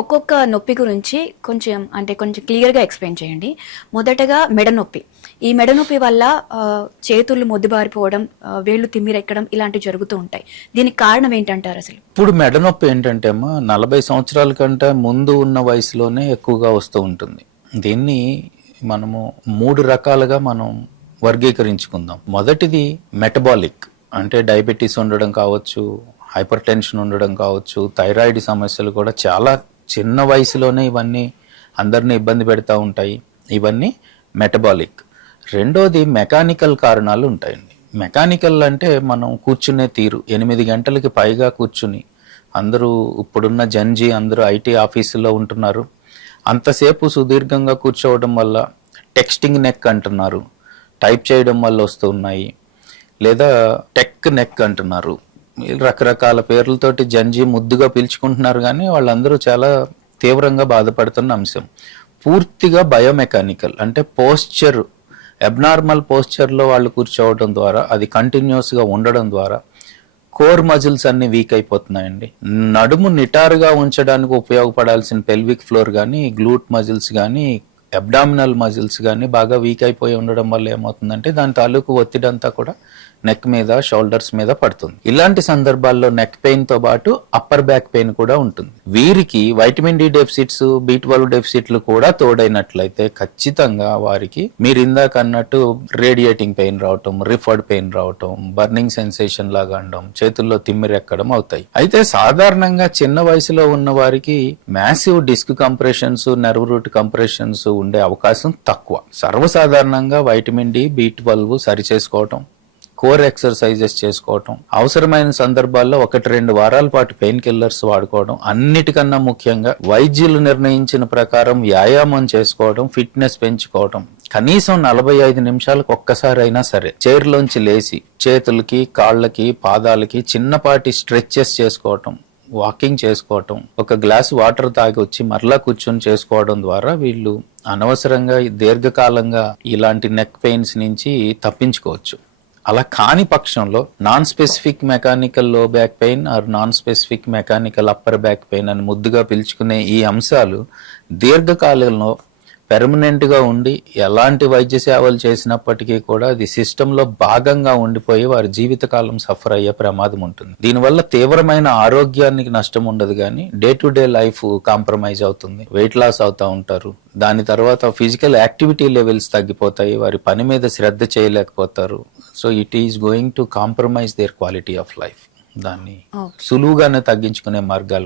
ఒక్కొక్క నొప్పి గురించి కొంచెం క్లియర్గా ఎక్స్ప్లెయిన్ చేయండి. మొదటగా మెడ నొప్పి. ఈ మెడ నొప్పి వల్ల చేతులు మొద్దుబారిపోవడం, వేళ్ళు తిమ్మిరెక్కడం ఇలాంటివి జరుగుతూ ఉంటాయి. దీనికి కారణం ఏంటంటారు అసలు? ఇప్పుడు మెడ నొప్పి ఏంటంటే అమ్మా 40 సంవత్సరాల కంటే ముందు ఉన్న వయసులోనే ఎక్కువగా వస్తూ ఉంటుంది. దీన్ని మనము 3 రకాలుగా మనం వర్గీకరించుకుందాం. మొదటిది మెటబాలిక్, అంటే డయాబెటీస్ ఉండడం కావచ్చు, హైపర్ టెన్షన్ ఉండడం కావచ్చు, థైరాయిడ్ సమస్యలు కూడా చాలా చిన్న వయసులోనే ఇవన్నీ అందరినీ ఇబ్బంది పెడతా ఉంటాయి. ఇవన్నీ మెటబాలిక్. రెండోది మెకానికల్ కారణాలు ఉంటాయండి. మెకానికల్ అంటే మనం కూర్చునే తీరు, 8 గంటలకి పైగా కూర్చుని, అందరూ ఇప్పుడున్న జంజీ అందరూ ఐటీ ఆఫీసులో ఉంటున్నారు, అంతసేపు సుదీర్ఘంగా కూర్చోవడం వల్ల టెక్స్టింగ్ నెక్ అంటున్నారు, టైప్ చేయడం వల్ల వస్తున్నాయి, లేదా టెక్ నెక్ అంటున్నారు, రకరకాల పేర్లతోటి జంజీ ముద్దుగా పిలుచుకుంటున్నారు. కానీ వాళ్ళందరూ చాలా తీవ్రంగా బాధపడుతున్న అంశం. పూర్తిగా బయోమెకానికల్, అంటే పోస్చర్, అబ్నార్మల్ పోస్చర్లో వాళ్ళు కూర్చోవడం ద్వారా, అది కంటిన్యూస్గా ఉండడం ద్వారా కోర్ మజిల్స్ అన్ని వీక్ అయిపోతున్నాయండి. నడుము నిటారుగా ఉంచడానికి ఉపయోగపడాల్సిన పెల్విక్ ఫ్లోర్ కానీ, గ్లూట్ మజిల్స్ కానీ, అబ్డామినల్ మజిల్స్ కానీ బాగా వీక్ అయిపోయి ఉండడం వల్ల ఏమవుతుందంటే దాని తాలూకు ఒత్తిడి అంతా కూడా నెక్ మీద, షోల్డర్స్ మీద పడుతుంది. ఇలాంటి సందర్భాల్లో నెక్ పెయిన్ తో పాటు అప్పర్ బ్యాక్ పెయిన్ కూడా ఉంటుంది. వీరికి వైటమిన్ డి డెఫిసిట్స్, B12 డెఫిసిట్లు కూడా తోడైనట్లయితే ఖచ్చితంగా వారికి మీరు ఇందాక అన్నట్టు రేడియేటింగ్ పెయిన్ రావటం, రిఫర్డ్ పెయిన్ రావటం, బర్నింగ్ సెన్సేషన్ లాగా అనడం, చేతుల్లో తిమ్మిరెక్కడం అవుతాయి. అయితే సాధారణంగా చిన్న వయసులో ఉన్న వారికి massive disc compressions, nerve root compressions ఉండే అవకాశం తక్కువ. సర్వసాధారణంగా వైటమిన్ డి, B12 సరి చేసుకోవటం, కోర్ ఎక్సర్సైజెస్ చేసుకోవటం, అవసరమైన సందర్భాల్లో 1-2 వారాల పాటు పెయిన్ కిల్లర్స్ వాడుకోవడం, అన్నిటికన్నా ముఖ్యంగా వైద్యులు నిర్ణయించిన ప్రకారం వ్యాయామం చేసుకోవడం, ఫిట్నెస్ పెంచుకోవడం, కనీసం 45 నిమిషాలకు ఒక్కసారి అయినా సరే చైర్లోంచి లేచి చేతులకి, కాళ్ళకి, పాదాలకి చిన్నపాటి స్ట్రెచెస్ చేసుకోవటం, వాకింగ్ చేసుకోవటం, ఒక గ్లాస్ వాటర్ తాగి వచ్చి మరలా కూర్చొని చేసుకోవడం ద్వారా వీళ్ళు అనవసరంగా దీర్ఘకాలంగా ఇలాంటి నెక్ పెయిన్స్ నుంచి తప్పించుకోవచ్చు. అలా కాని పక్షంలో నాన్ స్పెసిఫిక్ మెకానికల్ లో back pain or non specific mechanical upper back pain అని ముద్దుగా పిలుచుకునే ఈ అంశాలు దీర్ఘకాలంలో పెర్మనెంట్ గా ఉండి ఎలాంటి వైద్య సేవలు చేసినప్పటికీ కూడా అది సిస్టంలో భాగంగా ఉండిపోయి వారి జీవితకాలం సఫర్ అయ్యే ప్రమాదం ఉంటుంది. దీనివల్ల తీవ్రమైన ఆరోగ్యానికి నష్టం ఉండదు, కానీ day to day life compromise అవుతుంది, వెయిట్ లాస్ అవుతా ఉంటారు. దాని తర్వాత ఫిజికల్ యాక్టివిటీ లెవెల్స్ తగ్గిపోతాయి, వారి పని మీద శ్రద్ధ చేయలేకపోతారు. So it is going to compromise their quality of life. దాన్ని సులువుగానే తగ్గించుకునే మార్గాలు